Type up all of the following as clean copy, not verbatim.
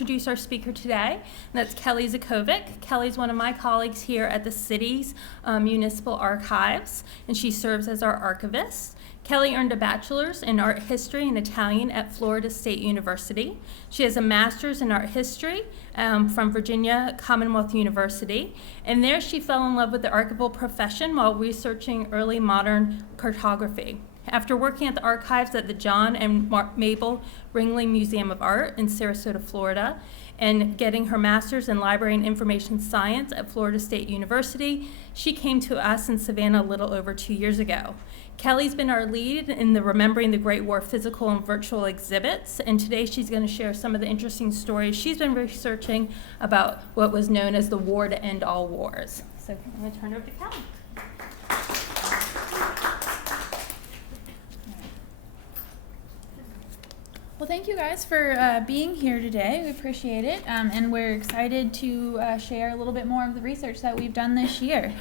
introduce our speaker today, and that's Kelly Zacovic. Kelly's one of my colleagues here at the city's municipal archives, and she serves as our archivist. Kelly earned a bachelor's in art history and Italian at Florida State University. She has a master's in art history from Virginia Commonwealth University, and there she fell in love with the archival profession while researching early modern cartography. After working at the archives at the John and Mabel Ringling Museum of Art in Sarasota, Florida, and getting her master's in library and information science at Florida State University, she came to us in Savannah a little over 2 years ago. Kelly's been our lead in the Remembering the Great War physical and virtual exhibits, and today she's going to share some of the interesting stories she's been researching about what was known as the war to end all wars. So I'm going to turn it over to Kelly. Well, thank you guys for being here today. We appreciate it, and we're excited to share a little bit more of the research that we've done this year.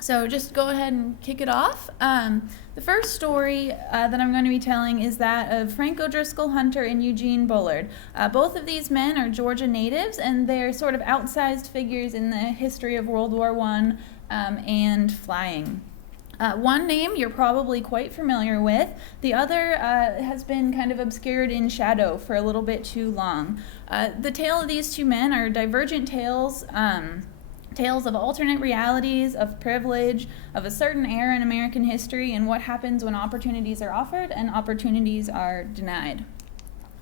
So just go ahead and kick it off. The first story that I'm going to be telling is that of Frank O'Driscoll Hunter and Eugene Bullard. Both of these men are Georgia natives, and they're sort of outsized figures in the history of World War I and flying. One name you're probably quite familiar with. The other has been kind of obscured in shadow for a little bit too long. The tale of these two men are divergent tales, tales of alternate realities, of privilege, of a certain era in American history, and what happens when opportunities are offered and opportunities are denied.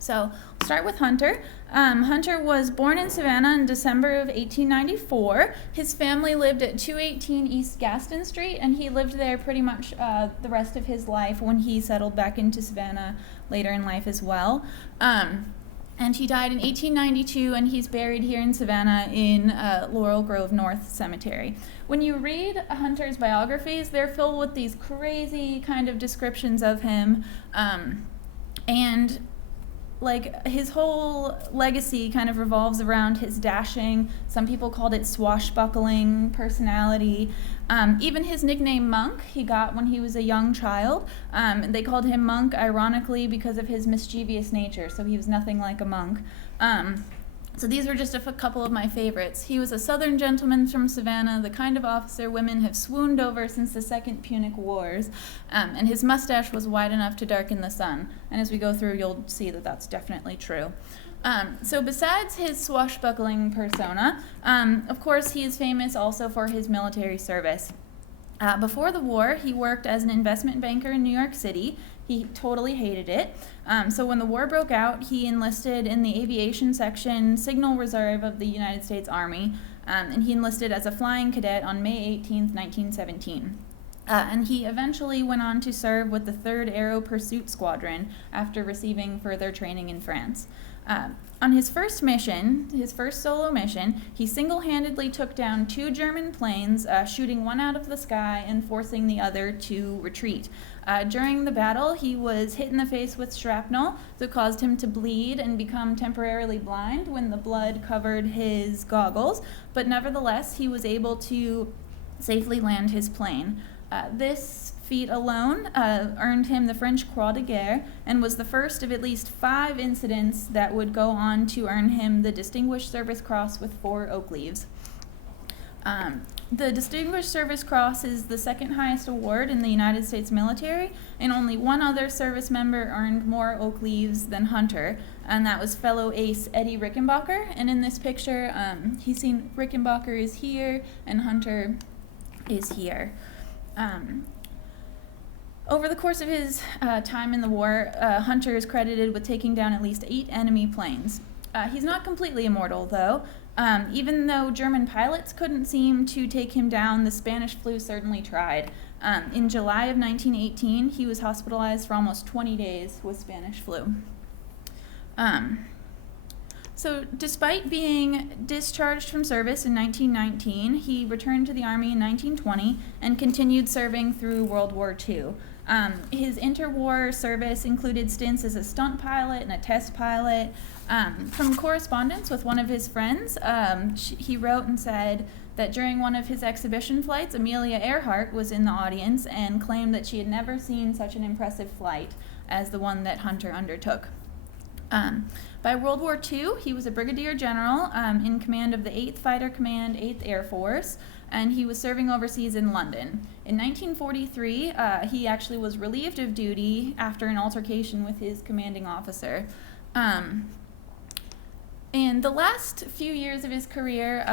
So we'll start with Hunter. Hunter was born in Savannah in December of 1894. His family lived at 218 East Gaston Street, and he lived there pretty much the rest of his life when he settled back into Savannah later in life as well. And he died in 1892, and he's buried here in Savannah in Laurel Grove North Cemetery. When you read Hunter's biographies, they're filled with these crazy kind of descriptions of him, and like his whole legacy kind of revolves around his dashing, some people called it swashbuckling personality. Even his nickname Monk he got when he was a young child. They called him Monk ironically because of his mischievous nature, so he was nothing like a monk. So these were just a couple of my favorites. He was a Southern gentleman from Savannah, the kind of officer women have swooned over since the Second Punic Wars, and his mustache was wide enough to darken the sun. And as we go through, you'll see that that's definitely true. So besides his swashbuckling persona, of course he is famous also for his military service. Before the war, he worked as an investment banker in New York City. He totally hated it. So when the war broke out, he enlisted in the aviation section Signal Reserve of the United States Army, and he enlisted as a flying cadet on May 18, 1917. And he eventually went on to serve with the 3rd Aero Pursuit Squadron after receiving further training in France. On his first mission, his first solo mission, he single-handedly took down 2 German planes, shooting one out of the sky and forcing the other to retreat. During the battle, he was hit in the face with shrapnel that caused him to bleed and become temporarily blind when the blood covered his goggles, but nevertheless, he was able to safely land his plane. This feat alone earned him the French Croix de Guerre and was the first of at least 5 incidents that would go on to earn him the Distinguished Service Cross with 4 oak leaves. The Distinguished Service Cross is the 2nd highest award in the United States military, and only one other service member earned more oak leaves than Hunter, and that was fellow ace Eddie Rickenbacker. And in this picture, Rickenbacker is here, and Hunter is here. Over the course of his time in the war, Hunter is credited with taking down at least 8 enemy planes. He's not completely immortal, though. Even though German pilots couldn't seem to take him down, the Spanish flu certainly tried. In July of 1918, he was hospitalized for almost 20 days with Spanish flu. So despite being discharged from service in 1919, he returned to the Army in 1920 and continued serving through World War II. His interwar service included stints as a stunt pilot and a test pilot. From correspondence with one of his friends, he wrote and said that during one of his exhibition flights, Amelia Earhart was in the audience and claimed that she had never seen such an impressive flight as the one that Hunter undertook. By World War II, he was a brigadier general in command of the 8th Fighter Command, 8th Air Force, and he was serving overseas in London. In 1943, he actually was relieved of duty after an altercation with his commanding officer. And the last few years of his career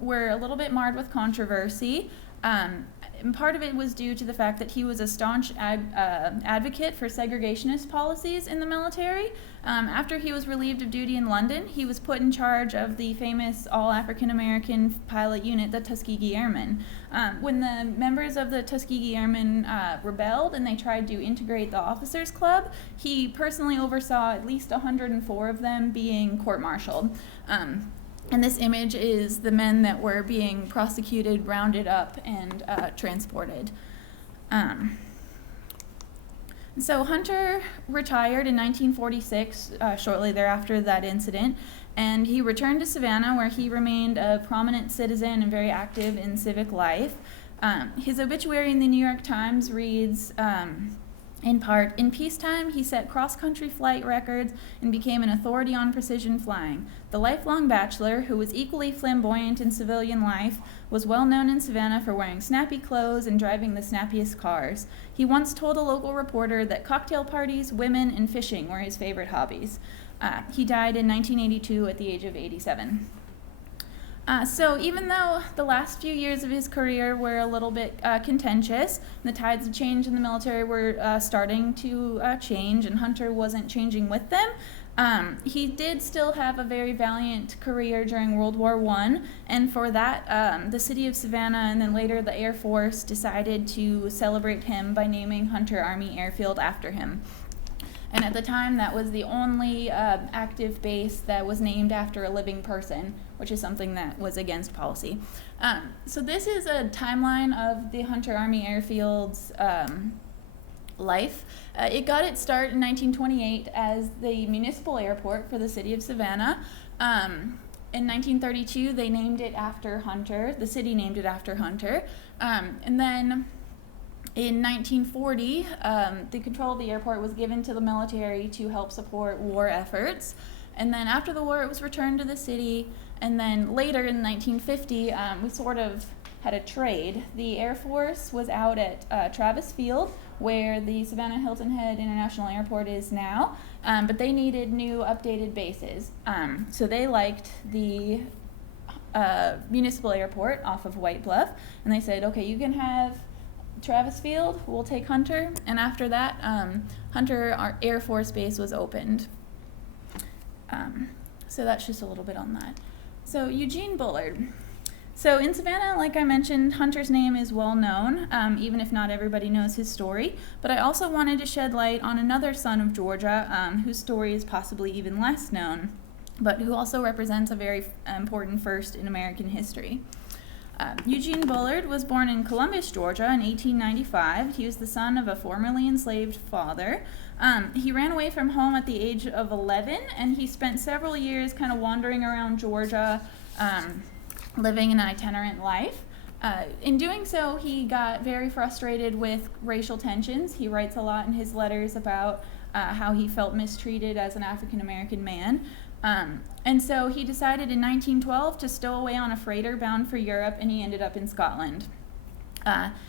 were a little bit marred with controversy. And part of it was due to the fact that he was a staunch advocate for segregationist policies in the military. After he was relieved of duty in London, he was put in charge of the famous all-African-American pilot unit, the Tuskegee Airmen. When the members of the Tuskegee Airmen rebelled and they tried to integrate the officers' club, he personally oversaw at least 104 of them being court-martialed. And this image is the men that were being prosecuted, rounded up, and transported. So Hunter retired in 1946, shortly thereafter that incident, and he returned to Savannah, where he remained a prominent citizen and very active in civic life. His obituary in the New York Times reads, in part, in peacetime, he set cross-country flight records and became an authority on precision flying. The lifelong bachelor, who was equally flamboyant in civilian life, was well known in Savannah for wearing snappy clothes and driving the snappiest cars. He once told a local reporter that cocktail parties, women, and fishing were his favorite hobbies. He died in 1982 at the age of 87. So even though the last few years of his career were a little bit contentious, and the tides of change in the military were starting to change, and Hunter wasn't changing with them, he did still have a very valiant career during World War I, and for that, the city of Savannah and then later the Air Force decided to celebrate him by naming Hunter Army Airfield after him. And at the time, that was the only active base that was named after a living person, which is something that was against policy. So this is a timeline of the Hunter Army Airfield's life. It got its start in 1928 as the municipal airport for the city of Savannah. In 1932, they named it after Hunter. The city named it after Hunter. And then in 1940, the control of the airport was given to the military to help support war efforts. And then after the war, it was returned to the city. And then later in 1950, we sort of had a trade. The Air Force was out at Travis Field, where the Savannah Hilton Head International Airport is now, but they needed new updated bases. So they liked the municipal airport off of White Bluff, and they said, okay, you can have Travis Field, we'll take Hunter, and after that, Hunter Air Force Base was opened. So that's just a little bit on that. So Eugene Bullard. So in Savannah, like I mentioned, Hunter's name is well known, even if not everybody knows his story, but I also wanted to shed light on another son of Georgia, whose story is possibly even less known, but who also represents a very important first in American history. Eugene Bullard was born in Columbus, Georgia in 1895. He was the son of a formerly enslaved father. He ran away from home at the age of 11, and he spent several years kind of wandering around Georgia, living an itinerant life. In doing so, he got very frustrated with racial tensions. He writes a lot in his letters about how he felt mistreated as an African-American man. And so he decided in 1912 to stow away on a freighter bound for Europe, and he ended up in Scotland.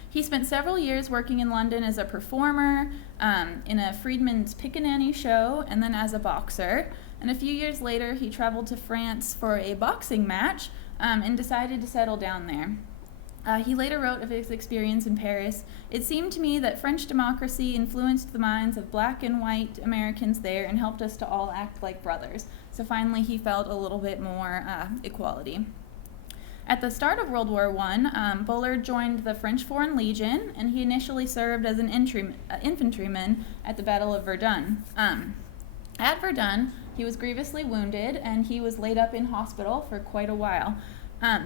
He spent several years working in London as a performer, in a Freedman's Pickaninny show, and then as a boxer. And a few years later, he traveled to France for a boxing match, and decided to settle down there. He later wrote of his experience in Paris. It seemed to me that French democracy influenced the minds of black and white Americans there and helped us to all act like brothers. So finally he felt a little bit more equality. At the start of World War I, Bullard joined the French Foreign Legion, and he initially served as an infantryman at the Battle of Verdun. At Verdun, he was grievously wounded, and he was laid up in hospital for quite a while.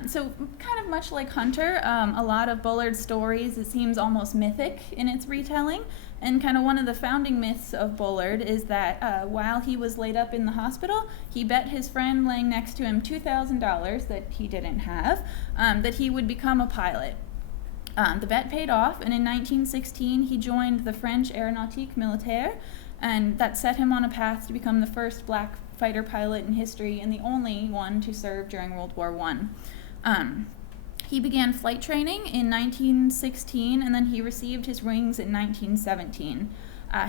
So kind of much like Hunter, a lot of Bullard's stories, it seems almost mythic in its retelling. And kind of one of the founding myths of Bullard is that while he was laid up in the hospital, he bet his friend laying next to him $2,000 that he didn't have, that he would become a pilot. The bet paid off, and in 1916 he joined the French Aéronautique Militaire, and that set him on a path to become the first black fighter pilot in history and the only one to serve during World War I. He began flight training in 1916, and then he received his wings in 1917.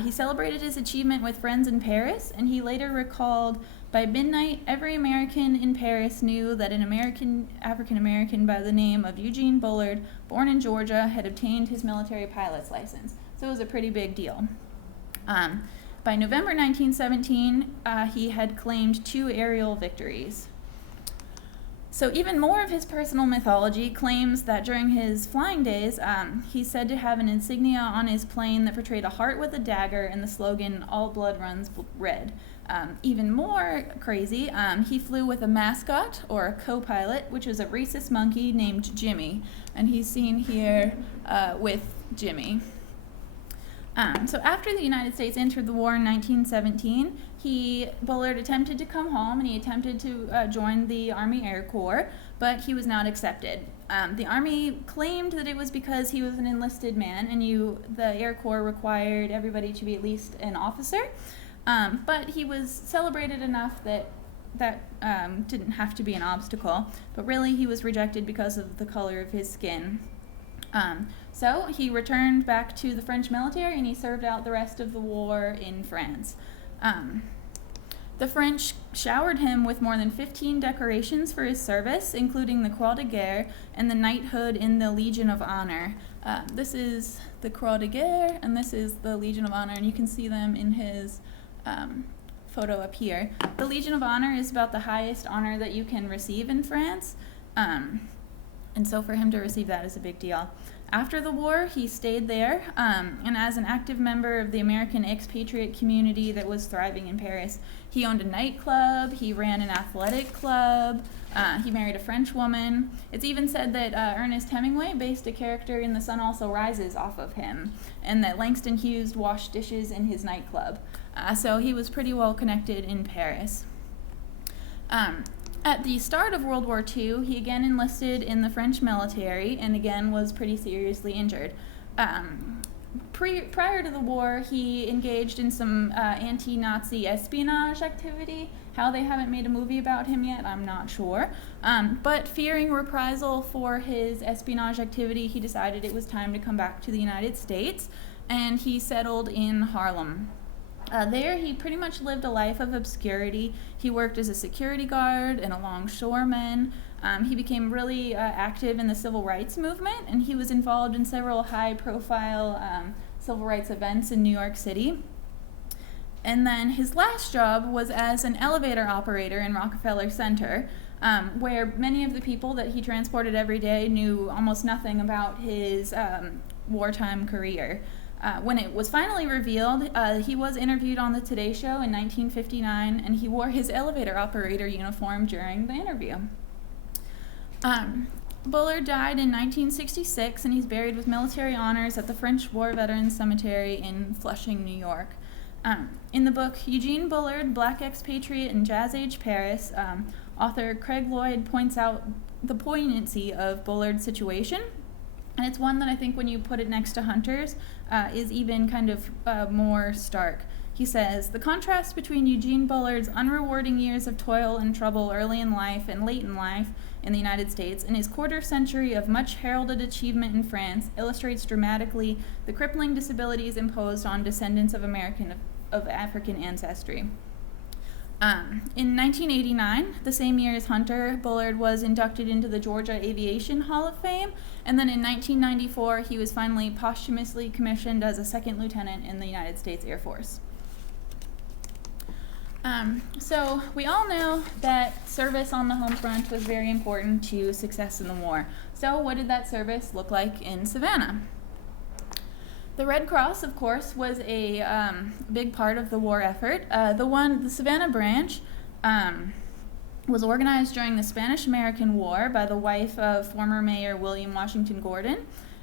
He celebrated his achievement with friends in Paris, and he later recalled, "By midnight, every American in Paris knew that an African-American by the name of Eugene Bullard, born in Georgia, had obtained his military pilot's license." So it was a pretty big deal. By November 1917, he had claimed 2 aerial victories. So even more of his personal mythology claims that during his flying days, he's said to have an insignia on his plane that portrayed a heart with a dagger and the slogan, "All blood runs red." Even more crazy, he flew with a mascot, or a co-pilot, which was a rhesus monkey named Jimmy, and he's seen here with Jimmy. So after the United States entered the war in 1917, Bullard attempted to come home, and he attempted to join the Army Air Corps, but he was not accepted. The Army claimed that it was because he was an enlisted man, and the Air Corps required everybody to be at least an officer, but he was celebrated enough that didn't have to be an obstacle, but really he was rejected because of the color of his skin. So he returned back to the French military, and he served out the rest of the war in France. The French showered him with more than 15 decorations for his service, including the Croix de Guerre and the knighthood in the Legion of Honor. This is the Croix de Guerre, and this is the Legion of Honor, and you can see them in his photo up here. The Legion of Honor is about the highest honor that you can receive in France, and so for him to receive that is a big deal. After the war, he stayed there, and as an active member of the American expatriate community that was thriving in Paris, he owned a nightclub, he ran an athletic club, he married a French woman. It's even said that Ernest Hemingway based a character in The Sun Also Rises off of him, and that Langston Hughes washed dishes in his nightclub. So he was pretty well connected in Paris. At the start of World War II, he again enlisted in the French military and again was pretty seriously injured. Prior to the war, he engaged in some anti-Nazi espionage activity. How they haven't made a movie about him yet, I'm not sure. But fearing reprisal for his espionage activity, he decided it was time to come back to the United States, and he settled in Harlem. There, he pretty much lived a life of obscurity. He worked as a security guard and a longshoreman. He became really active in the civil rights movement, and he was involved in several high-profile civil rights events in New York City. And then his last job was as an elevator operator in Rockefeller Center, where many of the people that he transported every day knew almost nothing about his wartime career. When it was finally revealed, he was interviewed on the Today Show in 1959, and he wore his elevator operator uniform during the interview. Bullard died in 1966, and he's buried with military honors at the French War Veterans Cemetery in Flushing, New York. In the book Eugene Bullard, Black Expatriate in Jazz Age Paris, author Craig Lloyd points out the poignancy of Bullard's situation. And it's one that I think when you put it next to Hunter's is even kind of more stark. He says, "The contrast between Eugene Bullard's unrewarding years of toil and trouble early in life and late in life in the United States and his quarter century of much heralded achievement in France illustrates dramatically the crippling disabilities imposed on descendants of African ancestry." In 1989, the same year as Hunter, Bullard was inducted into the Georgia Aviation Hall of Fame, and then in 1994, he was finally posthumously commissioned as a second lieutenant in the United States Air Force. So we all know that service on the home front was very important to success in the war. So what did that service look like in Savannah? The Red Cross, of course, was a big part of the war effort. The Savannah branch was organized during the Spanish-American War by the wife of former Mayor William Washington Gordon,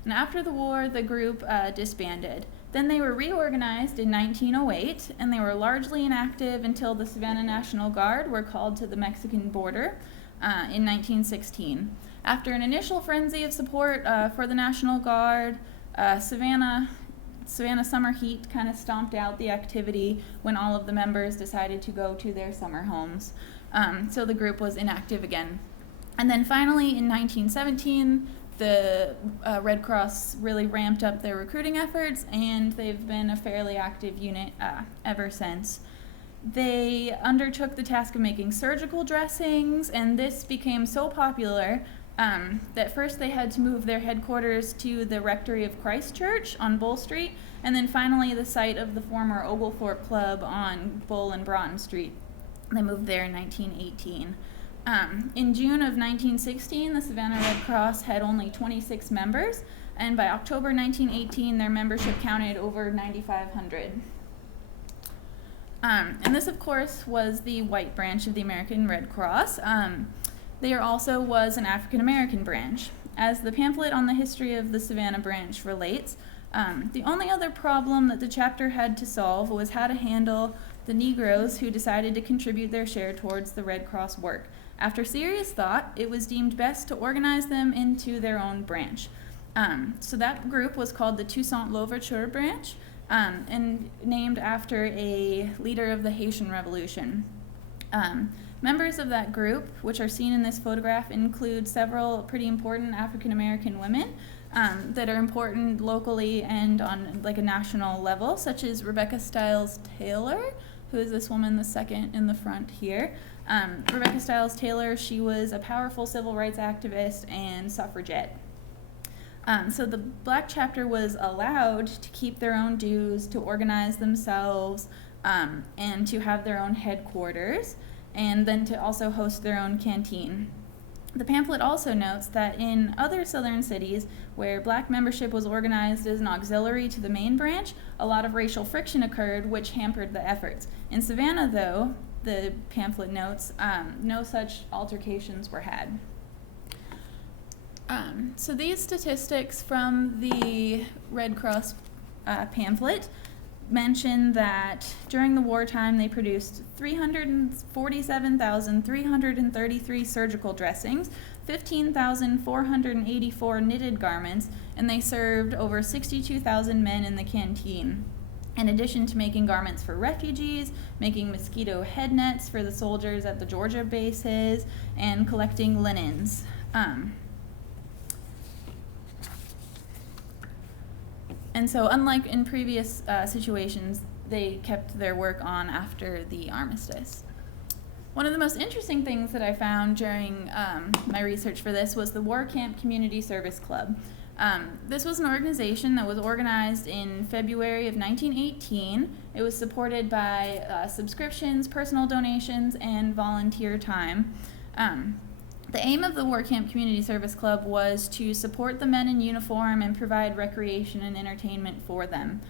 and after the war, the group disbanded. Then they were reorganized in 1908, and they were largely inactive until the Savannah National Guard were called to the Mexican border in 1916. After an initial frenzy of support for the National Guard, Savannah Savannah summer heat kind of stomped out the activity when all of the members decided to go to their summer homes. So the group was inactive again. And then finally in 1917, the Red Cross really ramped up their recruiting efforts, and they've been a fairly active unit ever since. They undertook the task of making surgical dressings, and this became so popular that first they had to move their headquarters to the Rectory of Christ Church on Bull Street, and then finally the site of the former Oglethorpe Club on Bull and Broughton Street. They moved there in 1918. In June of 1916, the Savannah Red Cross had only 26 members, and by October 1918, their membership counted over 9,500. And this, of course, was the white branch of the American Red Cross. There also was an African American branch. As the pamphlet on the history of the Savannah branch relates, the only other problem that the chapter had to solve was how to handle the Negroes who decided to contribute their share towards the Red Cross work. After serious thought, it was deemed best to organize them into their own branch. So that group was called the Toussaint Louverture branch, and named after a leader of the Haitian Revolution. Members of that group, which are seen in this photograph, include several pretty important African American women that are important locally and on like a national level, such as Rebecca Stiles Taylor, who is this woman, the second in the front here. Rebecca Stiles Taylor, she was a powerful civil rights activist and suffragette. So the Black chapter was allowed to keep their own dues, to organize themselves, and to have their own headquarters, and then to also host their own canteen. The pamphlet also notes that in other southern cities where Black membership was organized as an auxiliary to the main branch, a lot of racial friction occurred, which hampered the efforts. In Savannah, though, the pamphlet notes, no such altercations were had. So these statistics from the Red Cross pamphlet mention that during the wartime they produced 347,333 surgical dressings, 15,484 knitted garments, and they served over 62,000 men in the canteen. In addition to making garments for refugees, making mosquito head nets for the soldiers at the Georgia bases, and collecting linens. And so, unlike in previous situations, they kept their work on after the Armistice. One of the most interesting things that I found during my research for this was the War Camp Community Service Club. This was an organization that was organized in February of 1918. It was supported by subscriptions, personal donations, and volunteer time. The aim of the War Camp Community Service Club was to support the men in uniform and provide recreation and entertainment for them.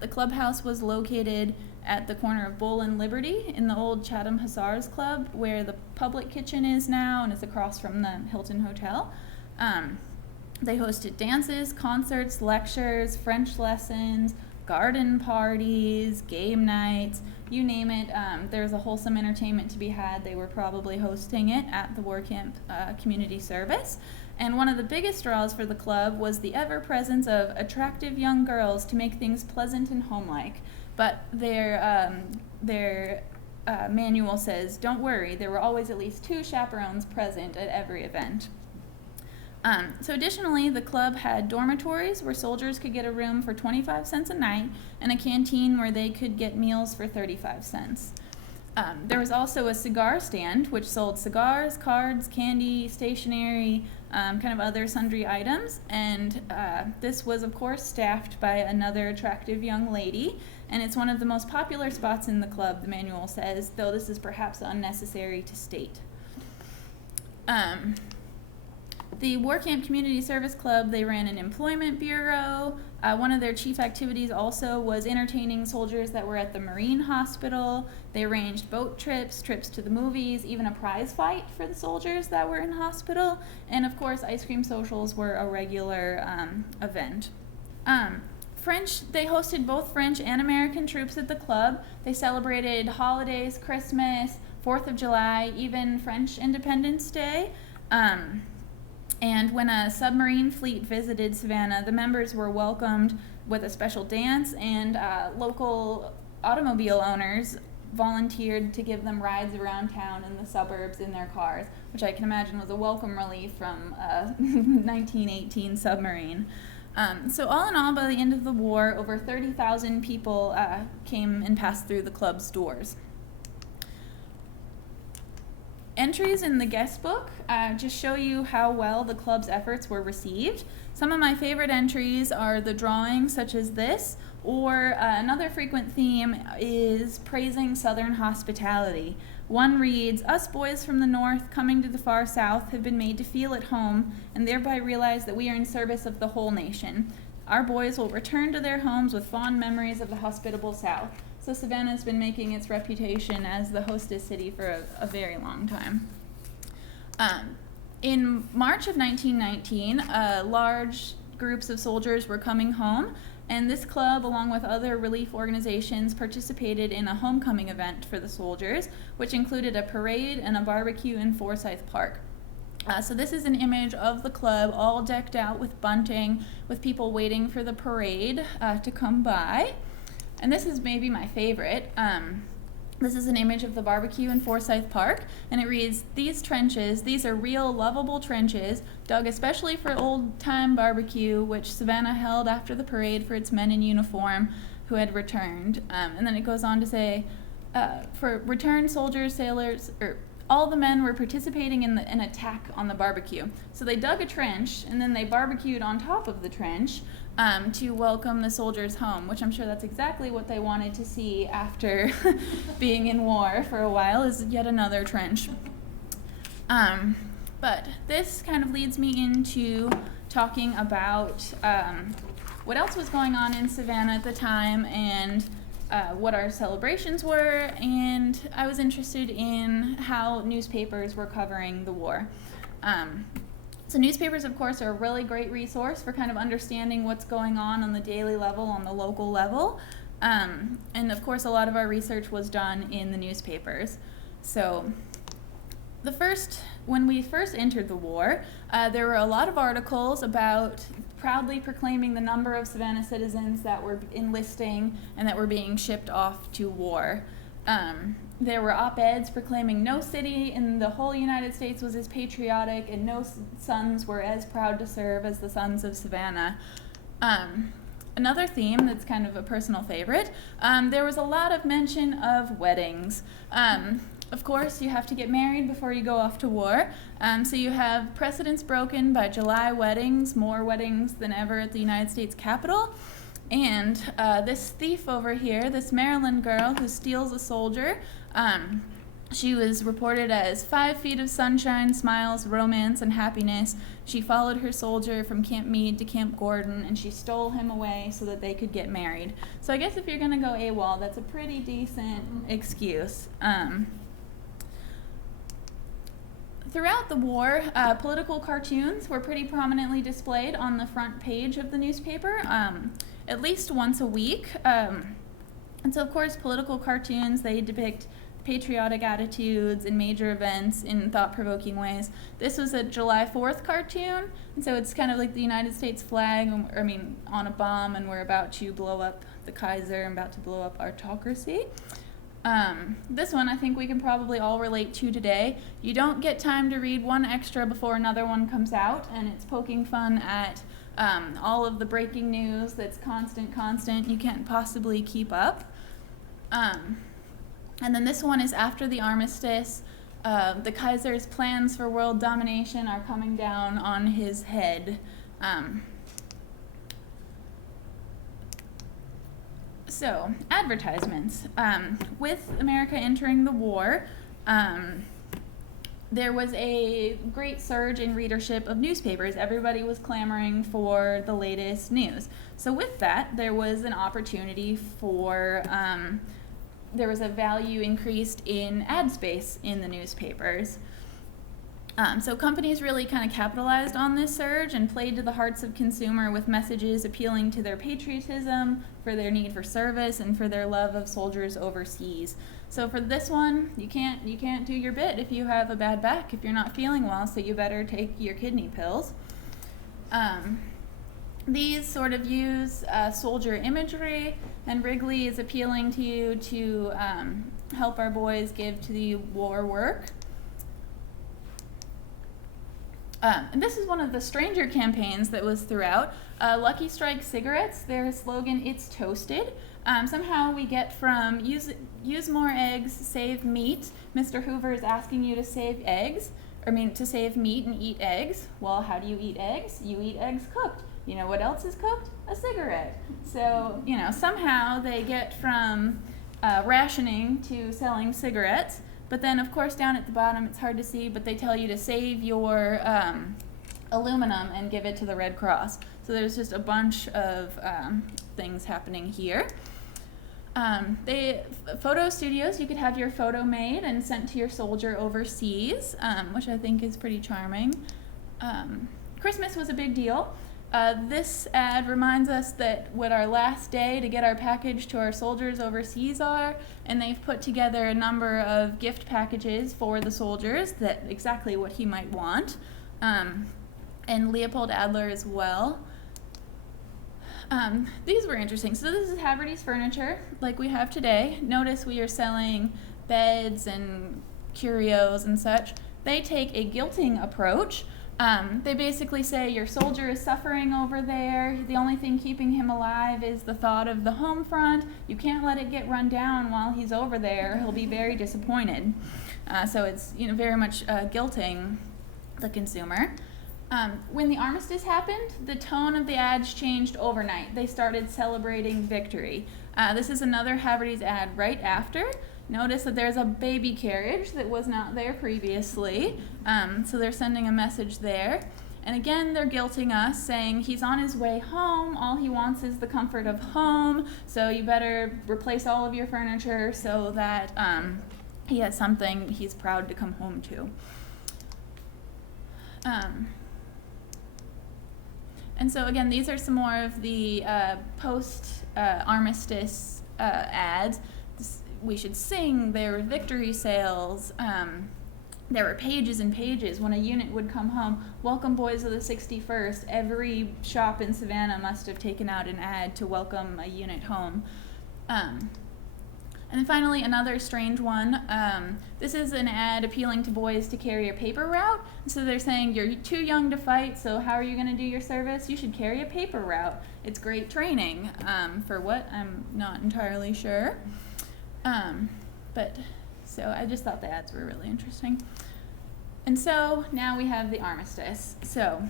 The clubhouse was located at the corner of Bull and Liberty in the old Chatham Hussars Club, where the public kitchen is now, and it's across from the Hilton Hotel. They hosted dances, concerts, lectures, French lessons, garden parties, game nights, you name it. There's a wholesome entertainment to be had. They were probably hosting it at the War Camp Community Service. And one of the biggest draws for the club was the ever-presence of attractive young girls to make things pleasant and homelike. But their manual says, don't worry, there were always at least 2 chaperones present at every event. So additionally, the club had dormitories where soldiers could get a room for 25 cents a night and a canteen where they could get meals for 35 cents. There was also a cigar stand which sold cigars, cards, candy, stationery, kind of other sundry items, and this was of course staffed by another attractive young lady, and it's one of the most popular spots in the club, the manual says, though this is perhaps unnecessary to state. The War Camp Community Service Club, they ran an employment bureau. One of their chief activities also was entertaining soldiers that were at the Marine Hospital. They arranged boat trips, trips to the movies, even a prize fight for the soldiers that were in hospital. And of course, ice cream socials were a regular event. They hosted both French and American troops at the club. They celebrated holidays, Christmas, 4th of July, even French Independence Day. And when a submarine fleet visited Savannah, the members were welcomed with a special dance, and local automobile owners volunteered to give them rides around town in the suburbs in their cars, which I can imagine was a welcome relief from a 1918 submarine. So all in all, by the end of the war, over 30,000 people came and passed through the club's doors. Entries in the guest book just show you how well the club's efforts were received. Some of my favorite entries are the drawings such as this, or another frequent theme is praising Southern hospitality. One reads, "Us boys from the North coming to the far South have been made to feel at home and thereby realize that we are in service of the whole nation. Our boys will return to their homes with fond memories of the hospitable South." So Savannah's been making its reputation as the hostess city for a very long time. In March of 1919, large groups of soldiers were coming home, and this club, along with other relief organizations, participated in a homecoming event for the soldiers, which included a parade and a barbecue in Forsyth Park. So this is an image of the club all decked out with bunting, with people waiting for the parade to come by. And this is maybe my favorite. This is an image of the barbecue in Forsyth Park, and it reads, "These trenches, these are real, lovable trenches, dug especially for old-time barbecue, which Savannah held after the parade for its men in uniform who had returned." And then it goes on to say, for returned soldiers, sailors, all the men were participating in an attack on the barbecue. So they dug a trench, and then they barbecued on top of the trench to welcome the soldiers home, which I'm sure that's exactly what they wanted to see after being in war for a while, is yet another trench. But this kind of leads me into talking about what else was going on in Savannah at the time, and what our celebrations were, and I was interested in how newspapers were covering the war. So newspapers, of course, are a really great resource for kind of understanding what's going on the daily level, on the local level. And of course, a lot of our research was done in the newspapers. So when we first entered the war, there were a lot of articles about proudly proclaiming the number of Savannah citizens that were enlisting and that were being shipped off to war. There were op-eds proclaiming no city in the whole United States was as patriotic, and no sons were as proud to serve as the sons of Savannah. Another theme that's kind of a personal favorite, there was a lot of mention of weddings. Of course, you have to get married before you go off to war. So you have precedents broken by July weddings, more weddings than ever at the United States Capitol. And this thief over here, this Maryland girl who steals a soldier, she was reported as 5 feet of sunshine, smiles, romance, and happiness. She followed her soldier from Camp Meade to Camp Gordon, and she stole him away so that they could get married. So I guess if you're going to go AWOL, that's a pretty decent excuse. Throughout the war, political cartoons were pretty prominently displayed on the front page of the newspaper, at least once a week. And so, of course, political cartoons, they depict patriotic attitudes and major events in thought-provoking ways. This was a July 4th cartoon, and so it's kind of like the United States flag, on a bomb, and we're about to blow up the Kaiser and about to blow up autocracy. This one I think we can probably all relate to today. You don't get time to read one extra before another one comes out, and it's poking fun at all of the breaking news that's constant. You can't possibly keep up. And then this one is after the Armistice. The Kaiser's plans for world domination are coming down on his head. So, advertisements. With America entering the war, there was a great surge in readership of newspapers. Everybody was clamoring for the latest news. So with that, there was an opportunity for, there was a value increased in ad space in the newspapers. So companies really kind of capitalized on this surge and played to the hearts of consumer with messages appealing to their patriotism, for their need for service, and for their love of soldiers overseas. So for this one, you can't do your bit if you have a bad back, if you're not feeling well, so you better take your kidney pills. These sort of use soldier imagery, and Wrigley is appealing to you to help our boys give to the war work. And this is one of the stranger campaigns that was throughout. Lucky Strike cigarettes, their slogan, "It's toasted." Somehow we get from use more eggs, save meat. Mr. Hoover is asking you to save to save meat and eat eggs. Well, how do you eat eggs? You eat eggs cooked. You know what else is cooked? A cigarette. So, somehow they get from rationing to selling cigarettes. But then, of course, down at the bottom, it's hard to see, but they tell you to save your aluminum and give it to the Red Cross. So there's just a bunch of things happening here. Photo studios, you could have your photo made and sent to your soldier overseas, which I think is pretty charming. Christmas was a big deal. This ad reminds us that what our last day to get our package to our soldiers overseas are, and they've put together a number of gift packages for the soldiers, that exactly what he might want, and Leopold Adler as well. These were interesting. So this is Haverty's Furniture, like we have today. Notice we are selling beds and curios and such. They take a guilting approach. They basically say your soldier is suffering over there. The only thing keeping him alive is the thought of the home front. You can't let it get run down while he's over there. He'll be very disappointed. So it's very much guilting the consumer. When the armistice happened, the tone of the ads changed overnight. They started celebrating victory. This is another Haverty's ad right after. Notice that there's a baby carriage that was not there previously, so they're sending a message there. And again, they're guilting us, saying he's on his way home, all he wants is the comfort of home, so you better replace all of your furniture so that he has something he's proud to come home to. And so again, these are some more of the post-armistice ads. We should sing, there were victory sales, there were pages and pages. When a unit would come home, welcome boys of the 61st, every shop in Savannah must have taken out an ad to welcome a unit home. And then finally, another strange one. This is an ad appealing to boys to carry a paper route. So they're saying, you're too young to fight, so how are you going to do your service? You should carry a paper route. It's great training. For what? I'm not entirely sure. So I just thought the ads were really interesting. And so now we have the armistice. So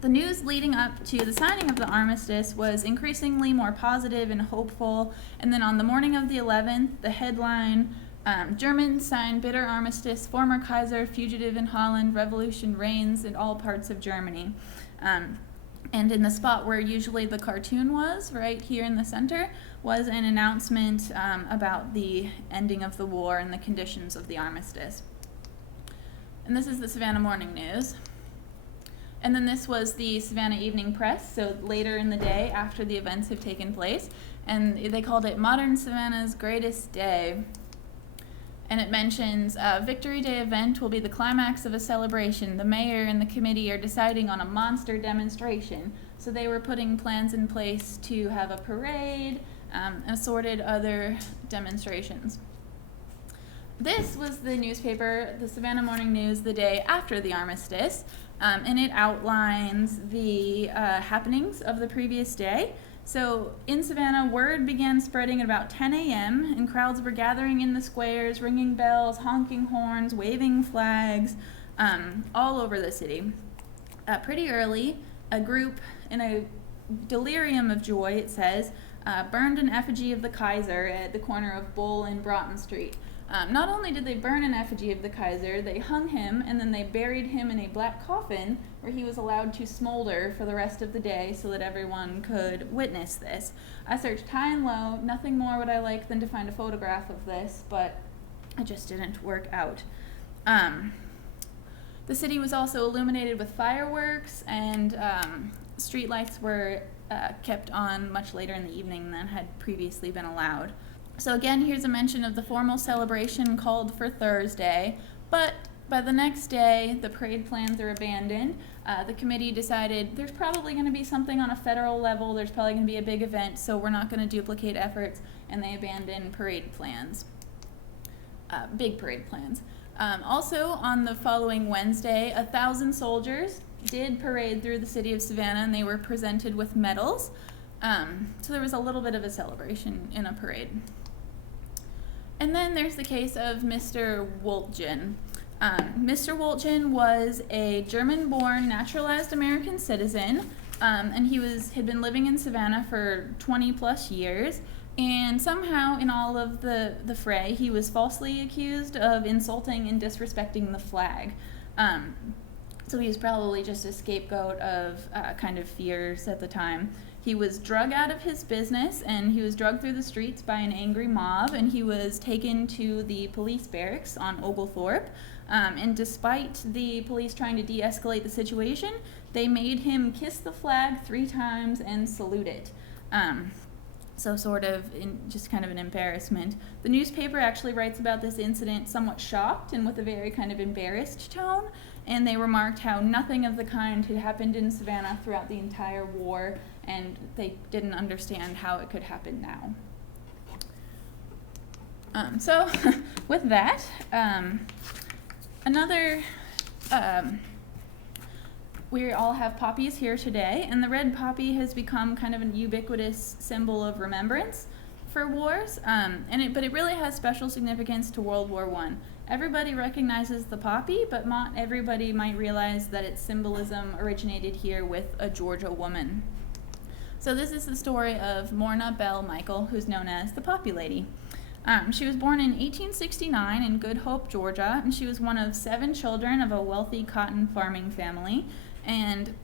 the news leading up to the signing of the armistice was increasingly more positive and hopeful. And then on the morning of the 11th, the headline, Germans sign bitter armistice, former Kaiser fugitive in Holland, revolution reigns in all parts of Germany. And in the spot where usually the cartoon was, right here in the center, was an announcement about the ending of the war and the conditions of the armistice. And this is the Savannah Morning News. And then this was the Savannah Evening Press, so later in the day after the events have taken place. And they called it Modern Savannah's Greatest Day. And it mentions Victory Day event will be the climax of a celebration. The mayor and the committee are deciding on a monster demonstration. So they were putting plans in place to have a parade, assorted other demonstrations. This was the newspaper, the Savannah Morning News, the day after the armistice, and it outlines the happenings of the previous day. So in Savannah, word began spreading at about 10 a.m., and crowds were gathering in the squares, ringing bells, honking horns, waving flags, all over the city. Pretty early, a group, in a delirium of joy, it says, burned an effigy of the Kaiser at the corner of Bull and Broughton Street. Not only did they burn an effigy of the Kaiser, they hung him and then they buried him in a black coffin where he was allowed to smolder for the rest of the day so that everyone could witness this. I searched high and low, nothing more would I like than to find a photograph of this, but it just didn't work out. The city was also illuminated with fireworks, and streetlights were kept on much later in the evening than had previously been allowed. So again, here's a mention of the formal celebration called for Thursday, but by the next day, the parade plans are abandoned. The committee decided there's probably going to be something on a federal level, there's probably going to be a big event, so we're not going to duplicate efforts, and they abandoned parade plans, big parade plans. Also, on the following Wednesday, 1,000 soldiers did parade through the city of Savannah, and they were presented with medals. So there was a little bit of a celebration in a parade. And then there's the case of Mr. Woltgen. Mr. Woltgen was a German-born naturalized American citizen, and he had been living in Savannah for 20 plus years, and somehow in all of the fray he was falsely accused of insulting and disrespecting the flag. So he was probably just a scapegoat of kind of fears at the time. He was drug out of his business, and he was drugged through the streets by an angry mob, and he was taken to the police barracks on Oglethorpe. And despite the police trying to de-escalate the situation, they made him kiss the flag 3 times and salute it. So sort of just kind of an embarrassment. The newspaper actually writes about this incident somewhat shocked and with a very kind of embarrassed tone, and they remarked how nothing of the kind had happened in Savannah throughout the entire war, and they didn't understand how it could happen now. So with that, we all have poppies here today, and the red poppy has become kind of a ubiquitous symbol of remembrance for wars, but it really has special significance to World War I. Everybody recognizes the poppy, but not everybody might realize that its symbolism originated here with a Georgia woman. So this is the story of Morna Bell Michael, who's known as the Poppy Lady. She was born in 1869 in Good Hope, Georgia, and she was one of 7 children of a wealthy cotton farming family. And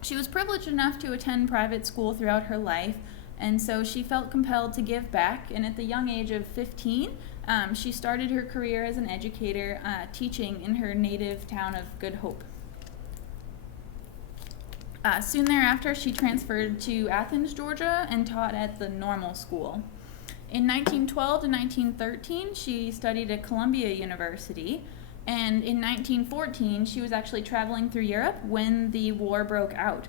she was privileged enough to attend private school throughout her life, and so she felt compelled to give back. And at the young age of 15, she started her career as an educator, teaching in her native town of Good Hope. Soon thereafter, she transferred to Athens, Georgia, and taught at the normal school. In 1912 to 1913, she studied at Columbia University, and in 1914, she was actually traveling through Europe when the war broke out.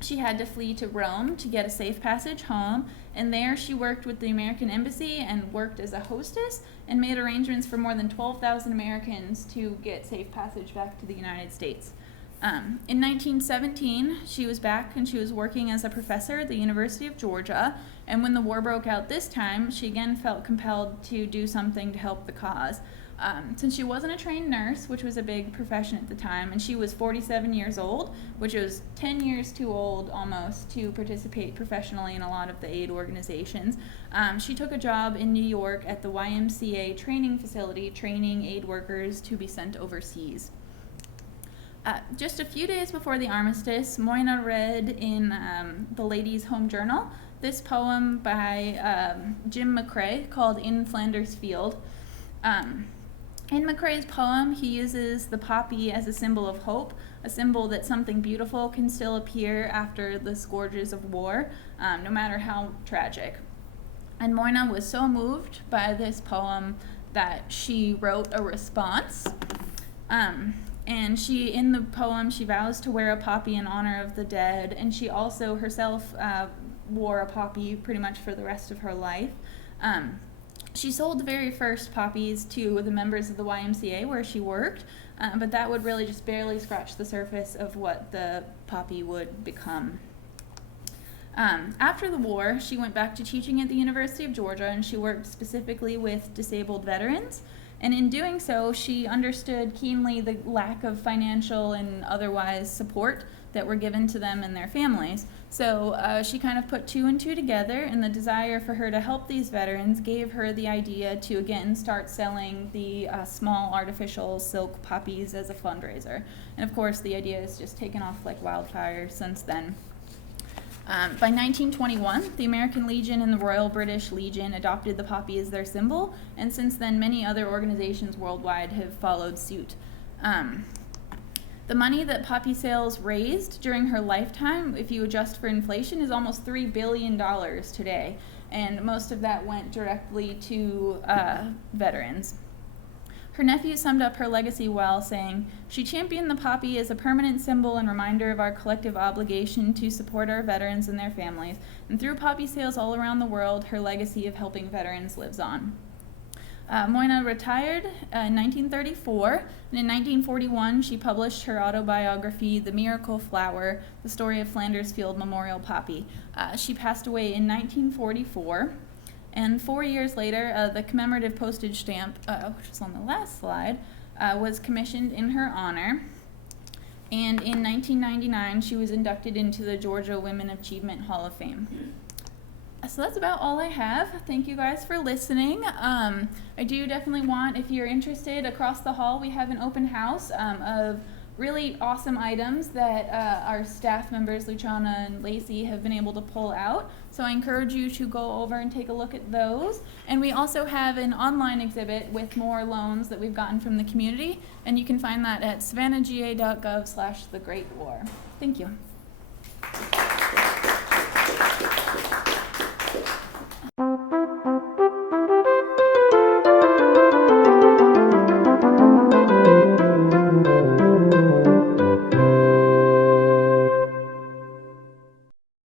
She had to flee to Rome to get a safe passage home, and there she worked with the American Embassy and worked as a hostess and made arrangements for more than 12,000 Americans to get safe passage back to the United States. In 1917, she was back and she was working as a professor at the University of Georgia, and when the war broke out this time, she again felt compelled to do something to help the cause. Since she wasn't a trained nurse, which was a big profession at the time, and she was 47 years old, which was 10 years too old almost to participate professionally in a lot of the aid organizations, she took a job in New York at the YMCA training facility, training aid workers to be sent overseas. Just a few days before the Armistice, Moyna read in the Ladies' Home Journal this poem by Jim McCrae called In Flanders Field. In McCrae's poem, he uses the poppy as a symbol of hope, a symbol that something beautiful can still appear after the scourges of war, no matter how tragic. And Moyna was so moved by this poem that she wrote a response. And in the poem, she vows to wear a poppy in honor of the dead, and she also herself wore a poppy pretty much for the rest of her life. She sold the very first poppies to the members of the YMCA where she worked, but that would really just barely scratch the surface of what the poppy would become. After the war, she went back to teaching at the University of Georgia, and she worked specifically with disabled veterans. And in doing so, she understood keenly the lack of financial and otherwise support that were given to them and their families. So she kind of put 2 and 2 together, and the desire for her to help these veterans gave her the idea to again start selling the small artificial silk poppies as a fundraiser. And of course, the idea has just taken off like wildfire since then. By 1921, the American Legion and the Royal British Legion adopted the poppy as their symbol, and since then many other organizations worldwide have followed suit. The money that poppy sales raised during her lifetime, if you adjust for inflation, is almost $3 billion today. and most of that went directly to veterans. Her nephew summed up her legacy well, saying, "She championed the poppy as a permanent symbol and reminder of our collective obligation to support our veterans and their families, and through poppy sales all around the world, her legacy of helping veterans lives on." Moyna retired in 1934, and in 1941 she published her autobiography, The Miracle Flower, the story of Flanders Field Memorial Poppy. She passed away in 1944. And 4 years later, the commemorative postage stamp, which is on the last slide, was commissioned in her honor. And in 1999, she was inducted into the Georgia Women Achievement Hall of Fame. So that's about all I have. Thank you guys for listening. I do definitely want, if you're interested, across the hall we have an open house of really awesome items that our staff members, Luciana and Lacey, have been able to pull out. So I encourage you to go over and take a look at those. And we also have an online exhibit with more loans that we've gotten from the community, and you can find that at savannahga.gov/thegreatwar. Thank you.